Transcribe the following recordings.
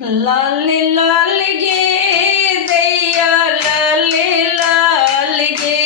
लाली लाल गे दैया लाली लाल गे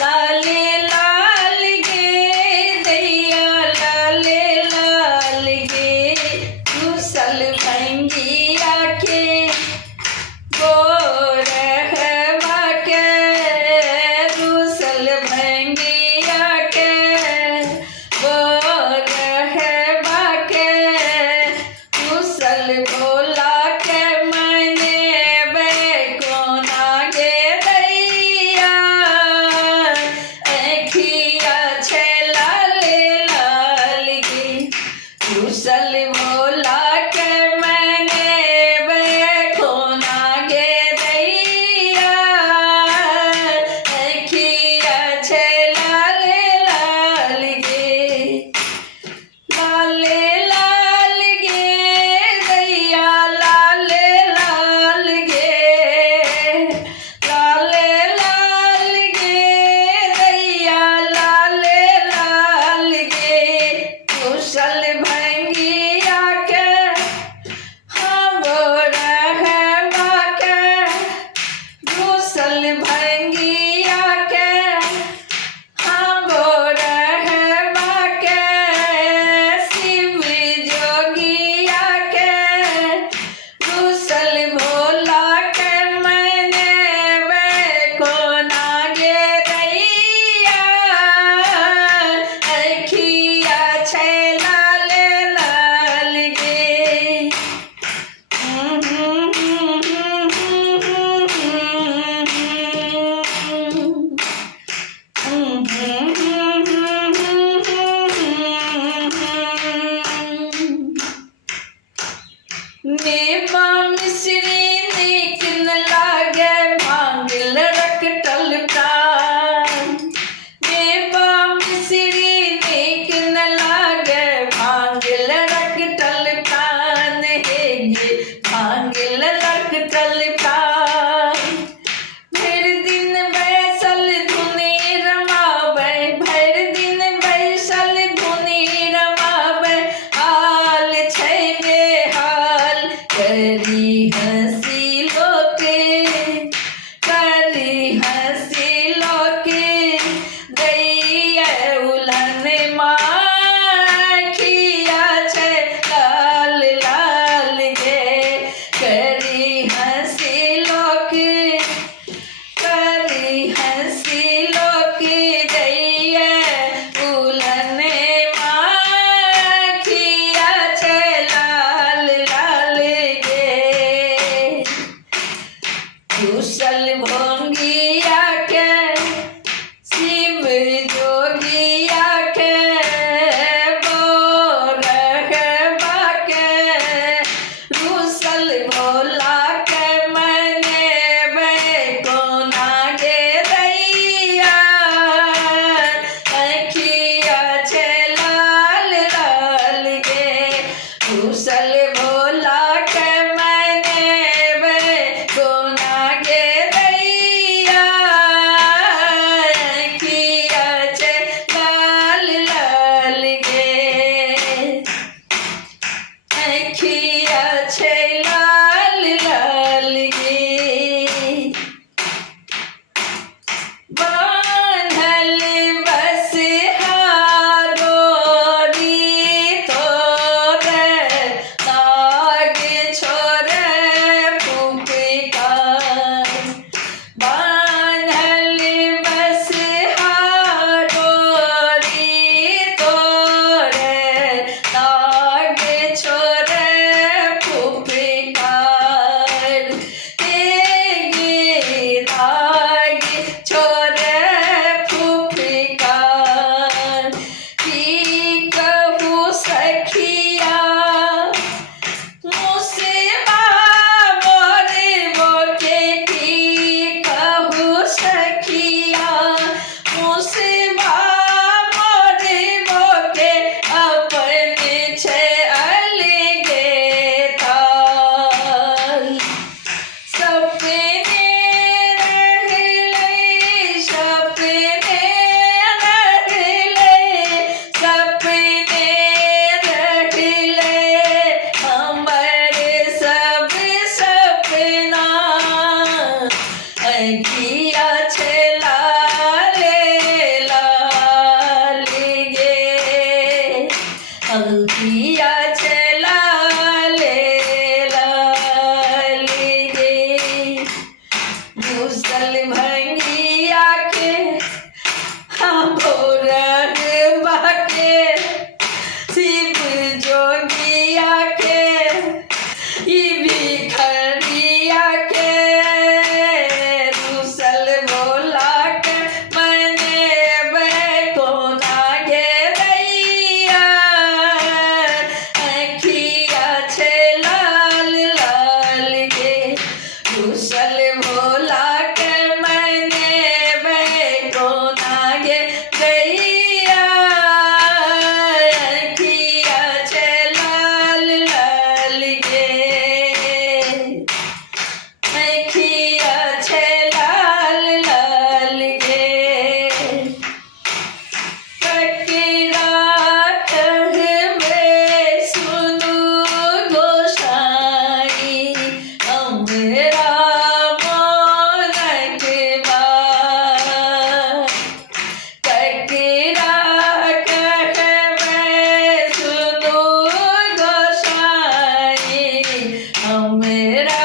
लाली लाल गे दैया लाली लाल गे कुशल भंगिया के गोरहवा के कुशल भंगिया के गोरहवा के कुशल भोला के मने कोना गे दैया अखिया छे लाल लाल गे कुशल भोला के मने कोना गे दैया अखिया छे लाल लाल गे लाले लाल गे दैया लाले लाल गे लाले लाल गे दैया लाले लाल गे कुशल भंगिया के हम रहवा के कुशल भंगिया के हम रहवा के शिव जोगिया के कुशल भोला के मने कोना गे दैया अखिया छे लाल लाल गे नेबा मिश्री नीक न लागे भांगल रखटल प्राण नेबा मिश्री नीक न लागे भांगल रखटल प्राण हेगे भांगल रखटल प्राण भर दिन बैसल धुनी रमावे भर दिन बैसल धुनी रमावे हाल छै बेहाल करी हंसी लोके दैया उलन माखिया छे लाल लाल गे करी हंसी लोके दैया उलन माखिया छे लाल लाल गे कुशल भंगिया के शिव जोगिया के बोरहवा के कुशल भोला के मने कोना गे दैया अखिया छे लाल लाल गे कुशल भोला के मने कोना गे दैया अंखिया छे लाले लाल गे अंखिया छे लाले लाल गे मुसल भंगिया के भोर बाके शिव जोगिया के ई भिखरिया के रुसल भोला के मने कोना गे दैया अंखिया छे लाल लाल गे रुसल भोला के मने कोना गे दैया अंखिया छे लाल लाल गे अंखिया छे लाल लाल गे ककीरा कहबे सुनु गोसाई हमरा मोनक बात ककीरा कहबे सुनु गोसाई हमरा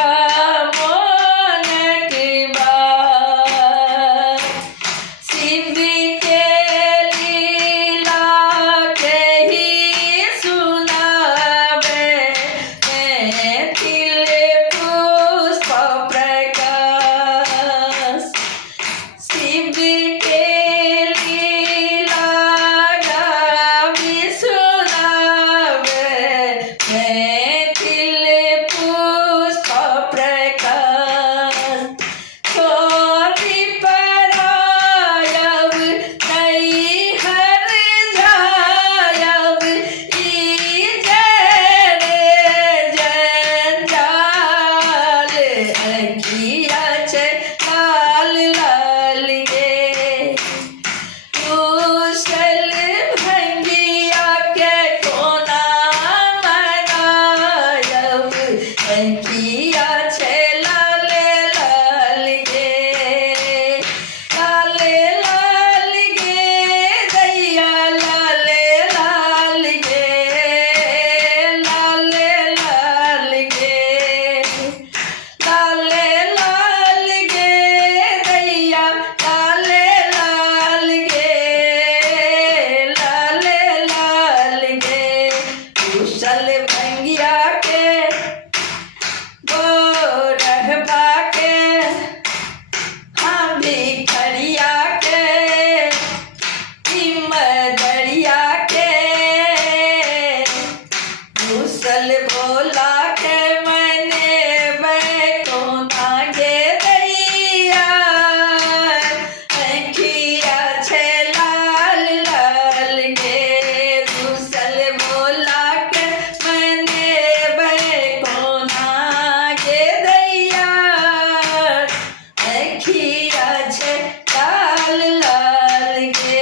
मोनक बात शिव के लीला कही सुनावे मैथिल पुष्प प्रकाश शिव के लीला गावी सुनावे मैथिल पुष्प प्रकाश छोरी परायब नैहर जायब ई जरे जंजाल अंखिया छे लाल लाल गे रुसल भंगिया के कोना मनायब अंखिया छे लाल लाल गे लाल लाल गे दैया लाल लाल गे लाल लाल गे लाल लाल गे दैया लाल लाल गे लाल लाल गे रुसल भंगिया के गोरहबा के हम भिखरिया के मदरिया के रुसल भोला के मने कोना गे दैया अंखिया छे लाल लाल गे रुसल भोला के मने कोना गे दैया अंखिया छे लाल लाल गे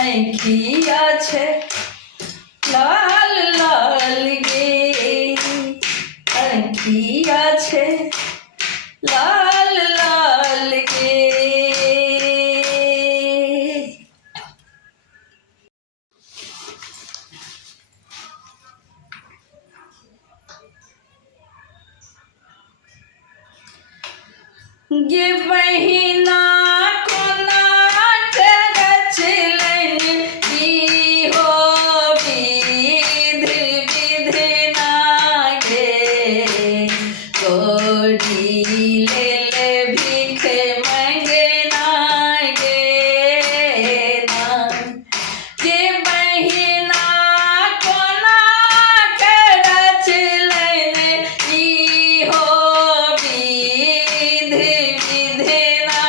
अंखिया छे लाल लाल गे अंखिया छे लाल लाल गे गे बहिना कोना करछलन ई हो विध विधना गे कोडी ले भीख मंगना गे ना गे बहिना कोना करछलन ई हो विध विधना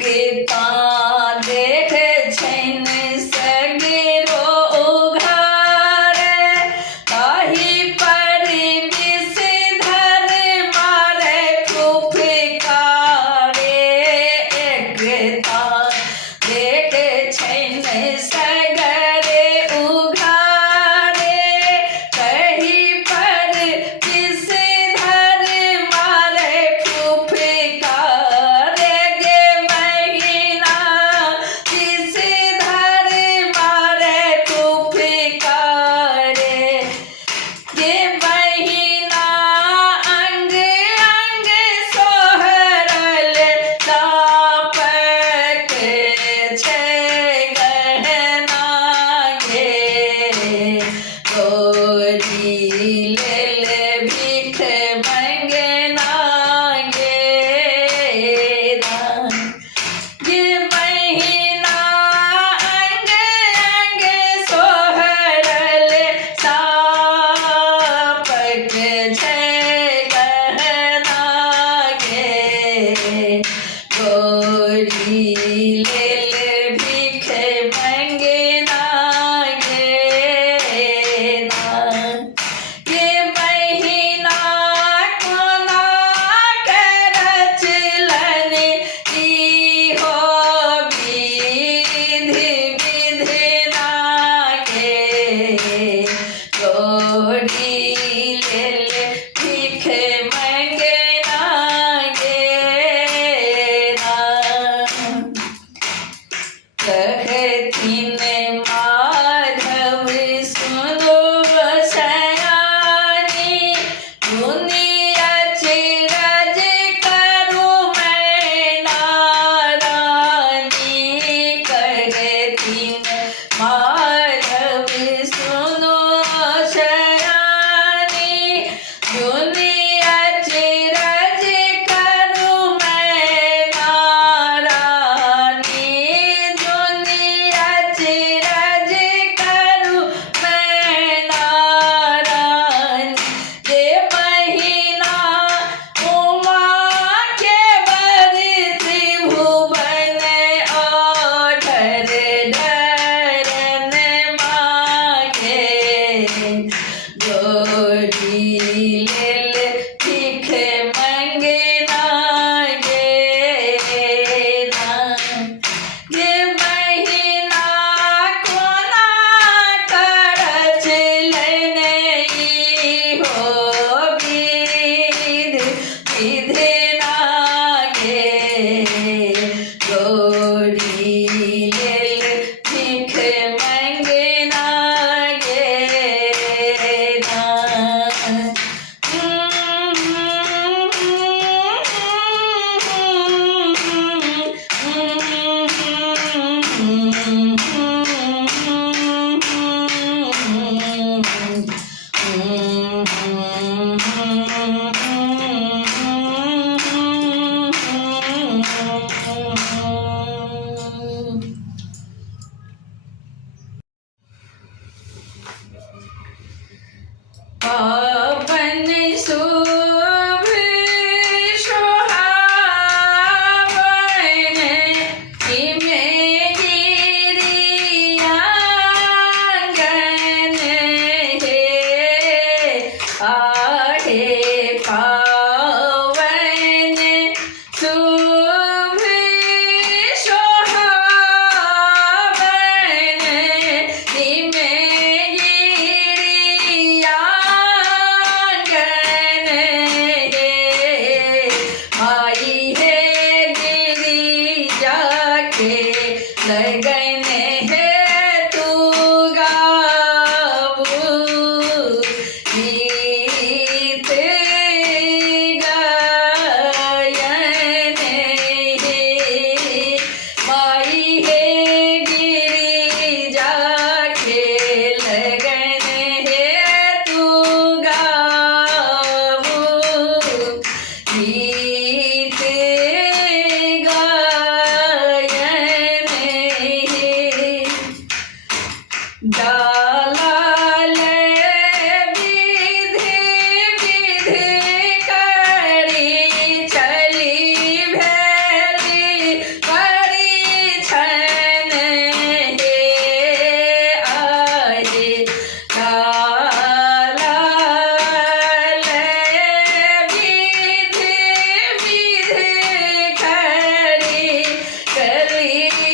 अगता देख छैन सगरो उघार ताहि पर विषधर मारे फुफकारे अगता देख छैन सगरे उघारे ताहि पर विषधर मारे फुफकारे गे महीना विषधर मारे फुफकारे गे महीना अंग अंग सोहरल तापक छै गहना गे गोरी लेल भीख मंगना गे दान गे महीना अंग अंग सोहरल तापक छै गहना गे गोरी लेल भीख मंगना गे दान गे महीना कोना करत लन ई हो विधि विधना गे गोरी लेल भीख मंगना गे दान कहथिन माधव सुनो सयानी दुनिया चिरज करू मैं नारानी कहथिन माधव सुनो सयानी दुनिया चिरज करू मैं नारानी दुनिया चिरज करू मैं नारानी गे महीना उमा के बर त्रिभुवन आठर डरन मागे गोरी लेल भीख मंगना गे दान गे महीना कोना करत लन ई हो विधि विधना गे गोरी लेल भीख मंगना गे दान पावन शुभ सुहावन हिमे गिरियांगन हे आहे पावन शुभ सुहावन हिमे गिरियांगन हे माई हे गिरिजा के लगन है तू गाबू गीत गायन हे माई हे गिरिजा के लगन है तू गाबू गीत गायन रे